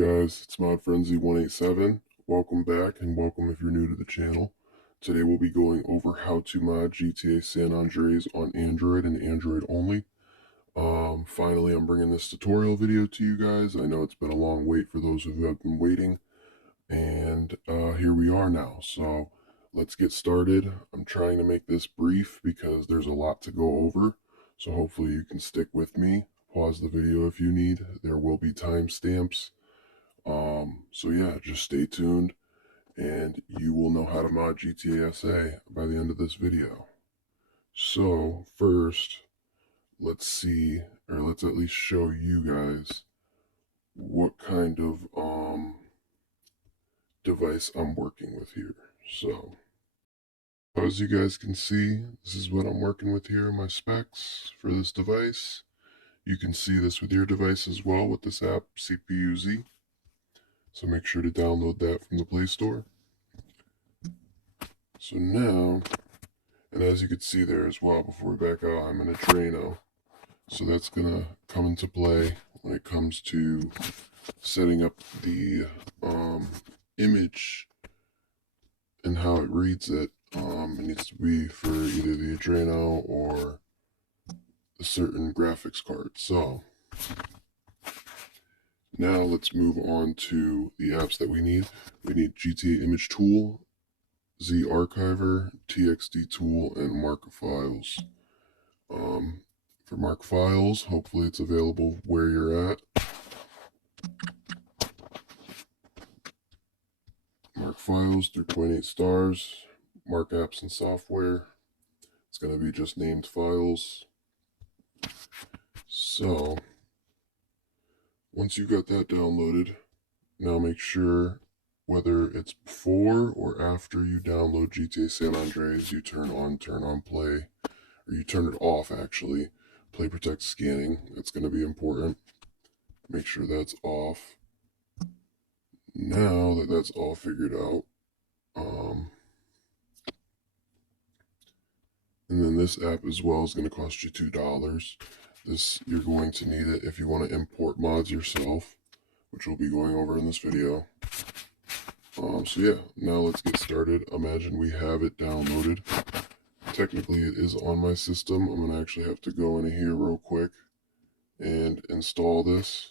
Guys, it's ᴬᵖᵉṕ187. Welcome back and welcome if you're new to the channel. Today we'll be going over how to mod GTA San Andreas on Android and Android only. Finally, I'm bringing this tutorial video to you guys. I know it's been a long wait for those who have been waiting, and here we are now. So let's get started. I'm trying to make this brief because there's a lot to go over, so hopefully you can stick with me. Pause the video if you need. There will be timestamps. So yeah, just stay tuned and you will know how to mod GTASA by the end of this video. So first, let's see, or let's at least show you guys what kind of device I'm working with here. So as you guys can see, this is what I'm working with here in my specs for this device. You can see this with your device as well with this app, CPU-Z. So make sure to download that from the Play Store. So now, and as you can see there as well, before we back out, I'm in a Drano. So that's going to come into play when it comes to setting up the image and how it reads it. It needs to be for either the Drano or a certain graphics card. So now let's move on to the apps that we need. We need GTAIMG Tool, Z Archiver, TXDTool, and Marc Files. For Marc Files, hopefully it's available where you're at. Marc Files, 3.8 stars. Marc Apps and Software. It's going to be just named files. So once you got that downloaded, now make sure whether it's before or after you download GTA San Andreas, you turn on play, or you turn it off actually, play protect scanning. That's going to be important. Make sure that's off. Now that that's all figured out, and then this app as well is going to cost you $2. This, you're going to need it if you want to import mods yourself, which we'll be going over in this video. So yeah, now let's get started. Imagine we have it downloaded. Technically it is on my system. I'm going to actually have to go in here real quick and install this.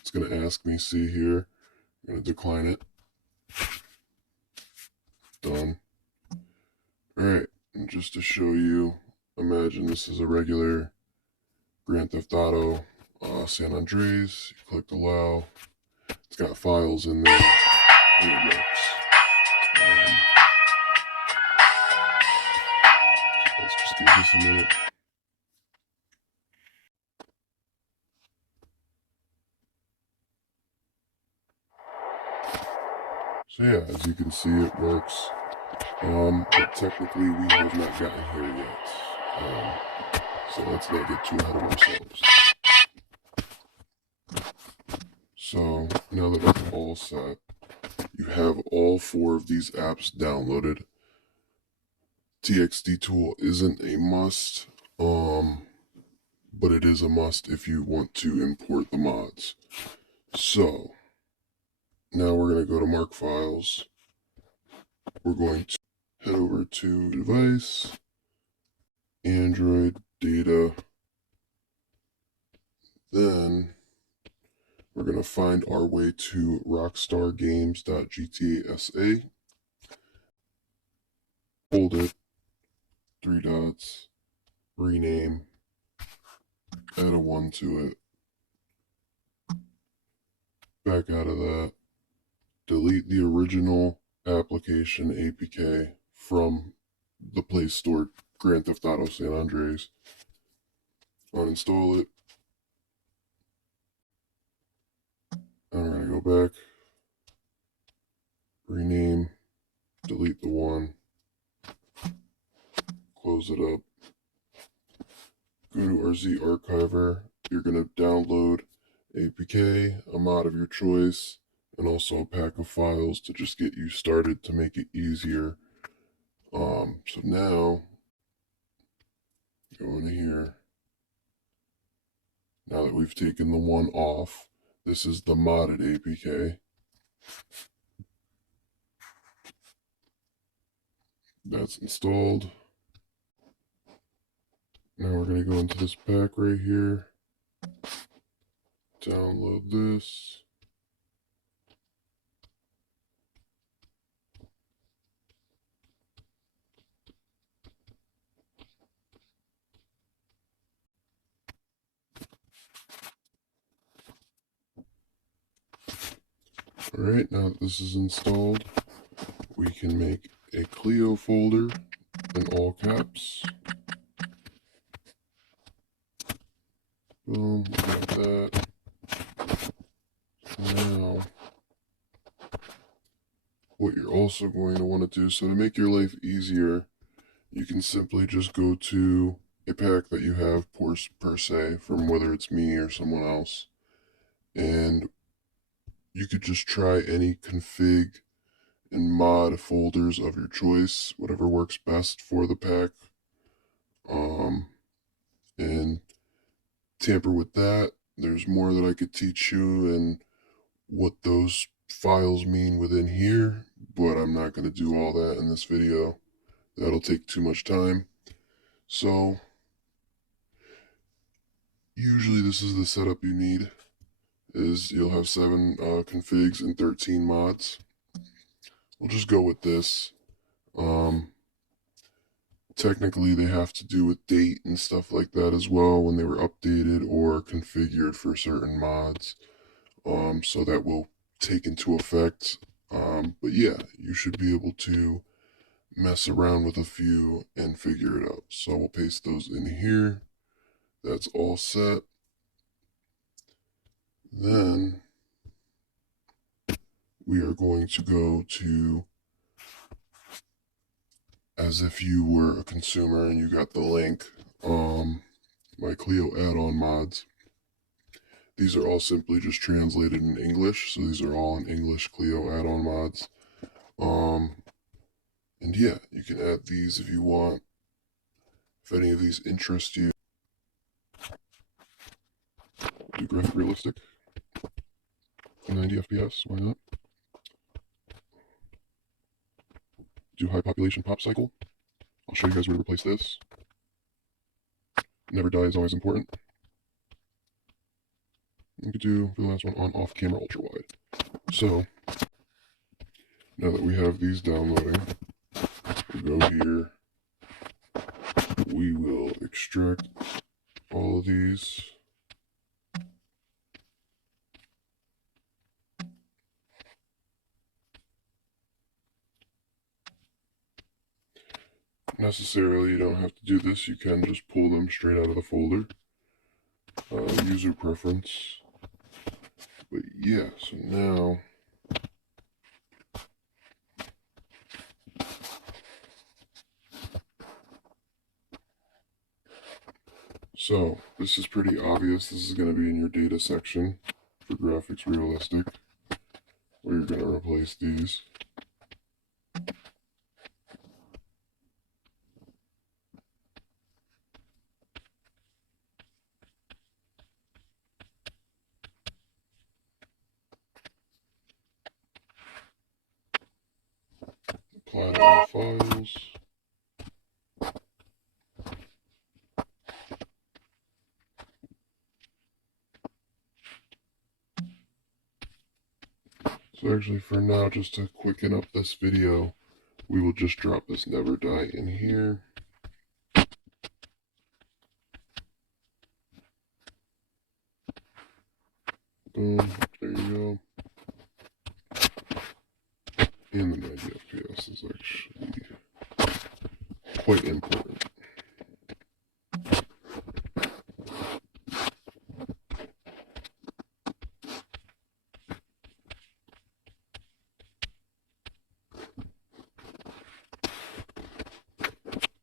It's going to ask me, see here, I'm going to decline it. Done. Alright, and just to show you, imagine this is a regular Grand Theft Auto San Andreas. You click allow. It's got files in there. Here it works. So let's just give this a minute. So yeah, as you can see, it works. But technically we have not gotten here yet. So let's not get too ahead of ourselves. So now that it's all set, you have all 4 of these apps downloaded. TXDTool isn't a must, but it is a must if you want to import the mods. So now we're going to go to Marc Files. We're going to head over to Device, Android, Data. Then we're going to find our way to rockstargames.gtasa. Hold it, 3 dots, rename, add a 1 to it. Back out of that, delete the original application APK from the Play Store Grand Theft Auto San Andreas. Uninstall it. I'm going to go back, rename, delete the 1, close it up, go to our Z Archiver. You're going to download APK, a mod of your choice, and also a pack of files to just get you started to make it easier. So now, go into here. Now that we've taken the 1 off, This is the modded APK. That's installed. Now we're going to go into this pack right here, download this. Alright, now that this is installed, we can make a CLEO folder in all caps. Boom, we got that. Now, what you're also going to want to do, so to make your life easier, you can simply just go to a pack that you have per se, from whether it's me or someone else, and you could just try any config and mod folders of your choice, whatever works best for the pack, and tamper with that. There's more that I could teach you and what those files mean within here, but I'm not going to do all that in this video. That'll take too much time. So usually this is the setup you need. Is you'll have 7 configs and 13 mods. We'll just go with this. Technically they have to do with date and stuff like that as well, when they were updated or configured for certain mods. So that will take into effect. But yeah, you should be able to mess around with a few and figure it out. So we'll paste those in here. That's all set. Then we are going to go to, as if you were a consumer and you got the link, my CLEO add-on mods. These are all simply just translated in English, so these are all in English CLEO add-on mods. And yeah, you can add these if you want, if any of these interest you. Do graphic realistic, 90 FPS, why not? Do high population pop cycle. I'll show you guys where to replace this. Never die is always important. You could do the last one on off camera ultra wide. So now that we have these downloading, we'll go here. We will extract all of these. Necessarily, you don't have to do this. You can just pull them straight out of the folder. User preference. But yeah, so now this is pretty obvious. This is going to be in your data section for graphics realistic, where you're going to replace these. Apply to all files. So actually for now, just to quicken up this video, we will just drop this never die in here. Boom, there you go. And the 90 FPS is actually quite important.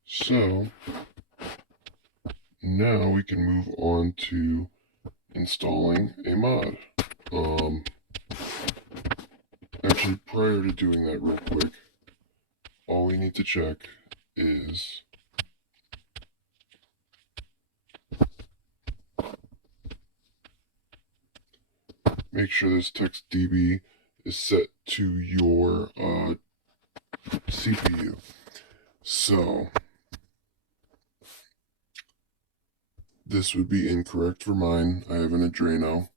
So now we can move on to installing a mod. Actually, prior to doing that real quick, all we need to check is make sure this Texdb is set to your CPU. So this would be incorrect for mine. I have an Adreno,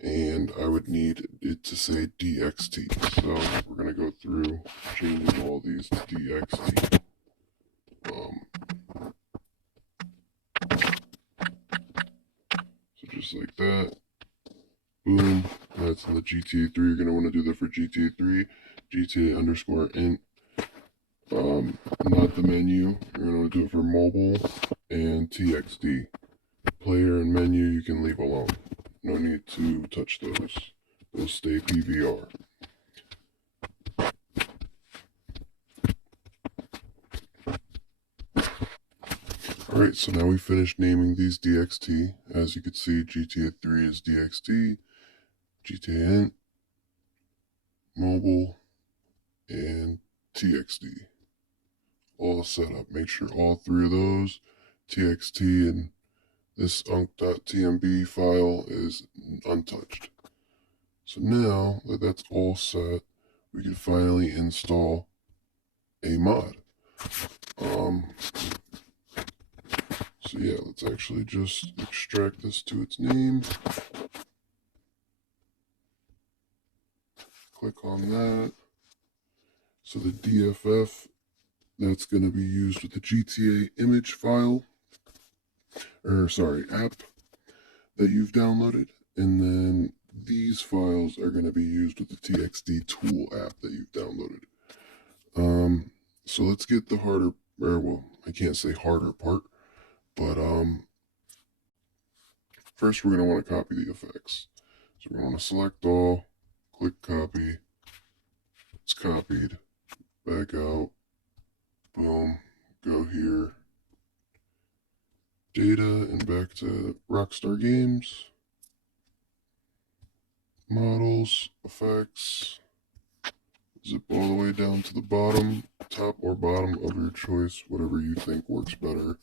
and I would need it to say DXT. So we're going to go through changing all these to DXT. So just like that. Boom. That's in the GTA 3. You're going to want to do that for GTA 3. GTA_int. Not the menu. You're going to want to do it for mobile and TXD. Player and menu you can leave alone. No need to touch those. They'll stay PVR. Alright, so now we finished naming these DXT. As you can see, GTA 3 is DXT, GTAIMG, mobile, and TXD. All set up. Make sure all three of those, TXT and this ᴠⁱ.tmb file, is untouched. So now that that's all set, we can finally install a mod. So yeah, let's actually just extract this to its name. Click on that. So the DFF, that's going to be used with the GTAIMG file, app that you've downloaded. And then these files are going to be used with the TXDTool app that you've downloaded. So let's get the harder, well, I can't say harder part, but first we're going to want to copy the effects. So we're going to want to select all, click copy. It's copied. Back out. Boom. Go here. Data and back to Rockstar Games. Models, effects. Zip all the way down to the bottom, top or bottom of your choice, whatever you think works better.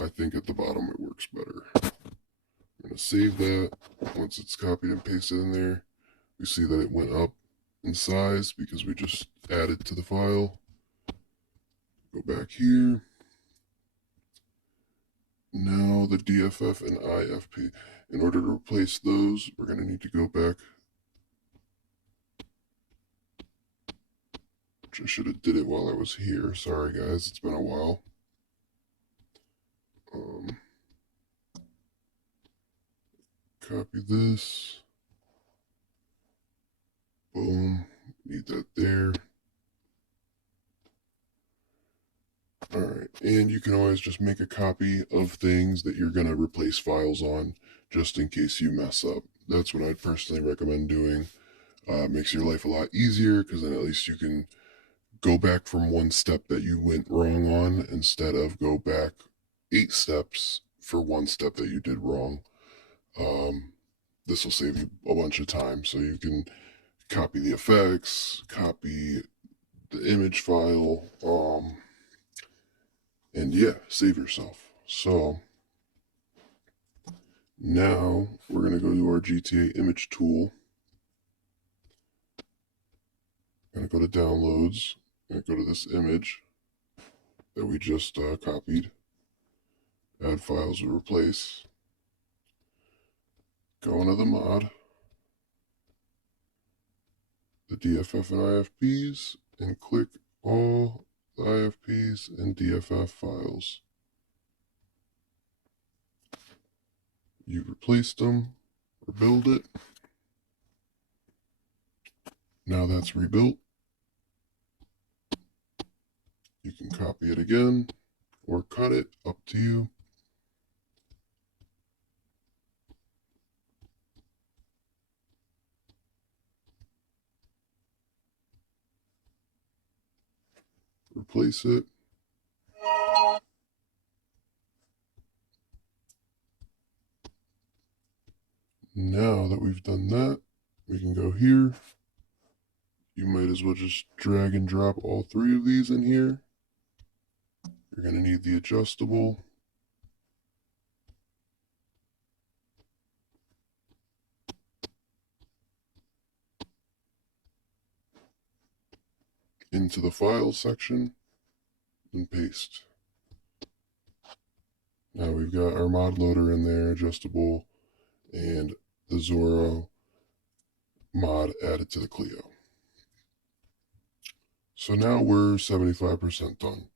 I think at the bottom it works better. I'm going to save that. Once it's copied and pasted in there, we see that it went up in size because we just added to the file. Go back here. Now the DFF and IFP. In order to replace those, we're going to need to go back. I should have did it while I was here. Sorry guys, it's been a while. Copy this. Boom. Need that there. Alright, and you can always just make a copy of things that you're going to replace files on, just in case you mess up. That's what I'd personally recommend doing. Makes your life a lot easier, because then at least you can go back from one step that you went wrong on, instead of go back 8 steps for one step that you did wrong. This will save you a bunch of time, so you can copy the effects, copy the image file, and yeah, save yourself. So now we're going to go to our GTAIMG Tool. I'm going to go to Downloads. I'm going to go to this image that we just copied. Add files to replace. Go into the mod, the DFF and IFPs, and click all the IFPs and DFF files. You replaced them, rebuild it. Now that's rebuilt. You can copy it again or cut it, up to you. Replace it. Now that we've done that, we can go here. You might as well just drag and drop all 3 of these in here. You're going to need the adjustable. into the files section and paste. Now we've got our mod loader in there, adjustable, and the ᴬᵖᵉ mod added to the CLEO. So now we're 75% done.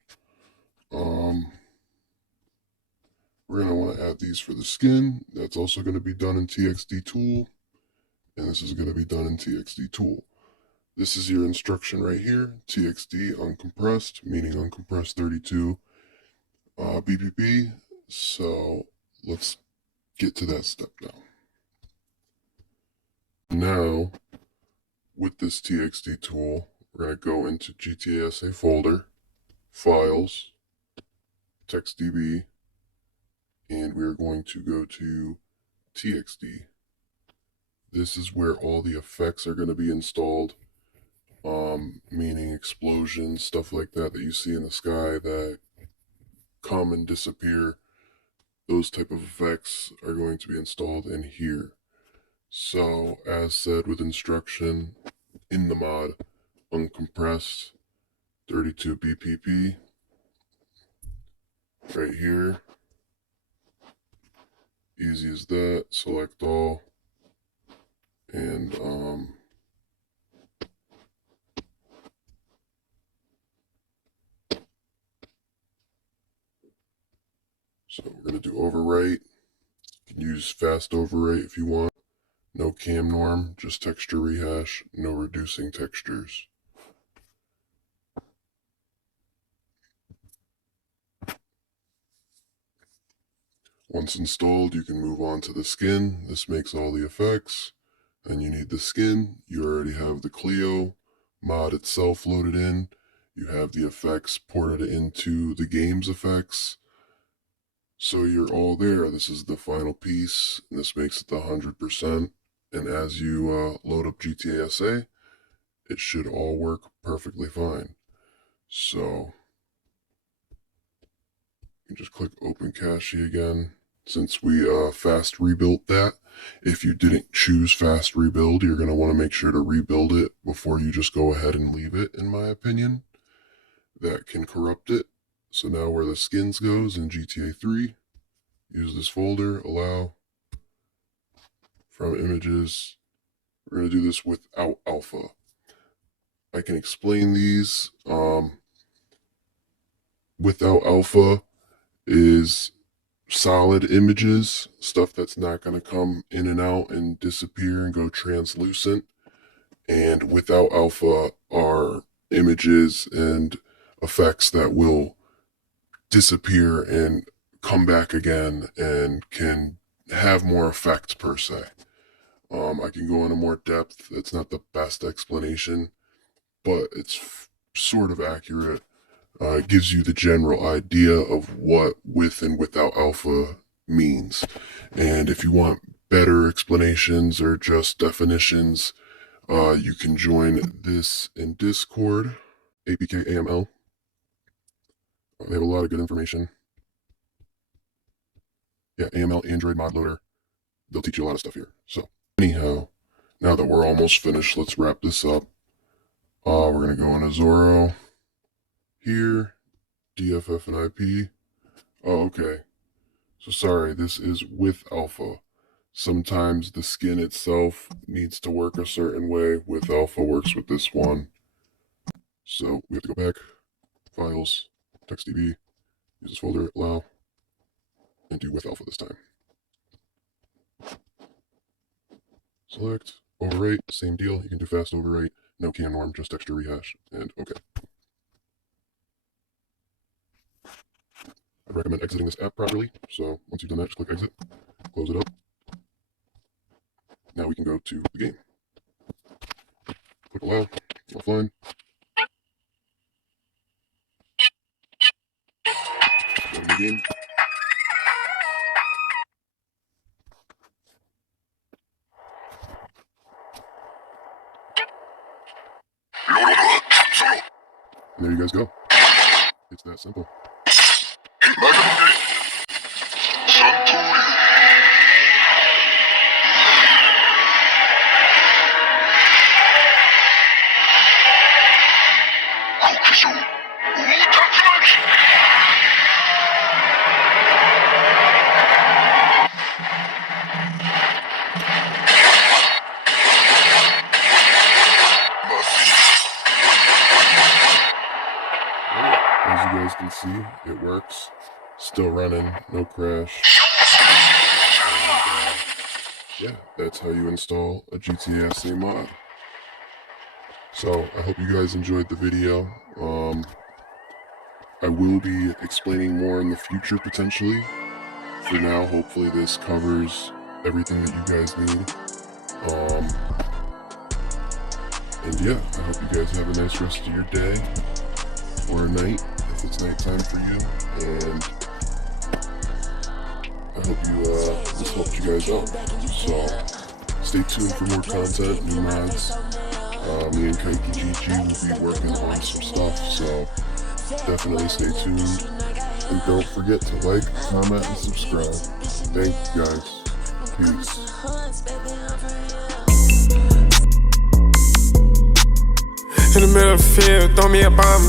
We're going to want to add these for the skin. That's also going to be done in TXDTool, and this is going to be done in TXDTool. This is your instruction right here, TXD uncompressed, meaning uncompressed 32 BPP. So let's get to that step now. Now, with this TXD tool, we're going to go into GTASA folder, Files, Texdb, and we're going to go to TXD. This is where all the effects are going to be installed, meaning explosions, stuff like that you see in the sky that come and disappear. Those type of effects are going to be installed in here. So, as said with instruction in the mod, uncompressed 32 BPP, right here, easy as that, select all, and so we're going to do overwrite. You can use fast overwrite if you want. No cam norm, just texture rehash, no reducing textures. Once installed, you can move on to the skin. This makes all the effects. And you need the skin. You already have the CLEO mod itself loaded in. You have the effects ported into the game's effects. So you're all there. This is the final piece. This makes it the 100%. And as you load up GTASA, it should all work perfectly fine. So you just click Open Cache again. Since we fast rebuilt that, if you didn't choose fast rebuild, you're going to want to make sure to rebuild it before you just go ahead and leave it, in my opinion. That can corrupt it. So now where the skins goes in GTA 3, use this folder, allow, from images. We're going to do this without alpha. I can explain these. Without alpha is solid images, stuff that's not going to come in and out and disappear and go translucent. And without alpha are images and effects that will disappear and come back again and can have more effect per se. I can go into more depth. It's not the best explanation, but it's sort of accurate. It gives you the general idea of what with and without alpha means. And if you want better explanations or just definitions, you can join this in Discord, APK AML. They have a lot of good information. Yeah, AML Android mod loader. They'll teach you a lot of stuff here. So anyhow, now that we're almost finished, let's wrap this up. We're going to go into ᴬᵉ here, DFF and IP. Oh, okay. So sorry, this is with alpha. Sometimes the skin itself needs to work a certain way. With alpha works with this one. So we have to go back, files, Texdb, use this folder, allow, and do with alpha this time. Select, overwrite, same deal. You can do fast overwrite, no cam norm, just texture rehash, and okay. I recommend exiting this app properly. So once you've done that, just click exit, close it up. Now we can go to the game. Click allow, offline. Go to the game. And there you guys go. It's that simple. guys can see, it works. Still running, no crash. Yeah, that's how you install a GTASA mod. So I hope you guys enjoyed the video. I will be explaining more in the future potentially. For now, hopefully this covers everything that you guys need. And yeah, I hope you guys have a nice rest of your day or night if it's nighttime for you. And I hope this helped you guys out. So stay tuned for more content, new mods. Me and ᴠⁱvéléᶜᵃᵗ⁗ will be working on some stuff, so definitely stay tuned. And don't forget to like, comment, and subscribe. Thank you guys. Peace. In the middle of the field, throw me a bomb,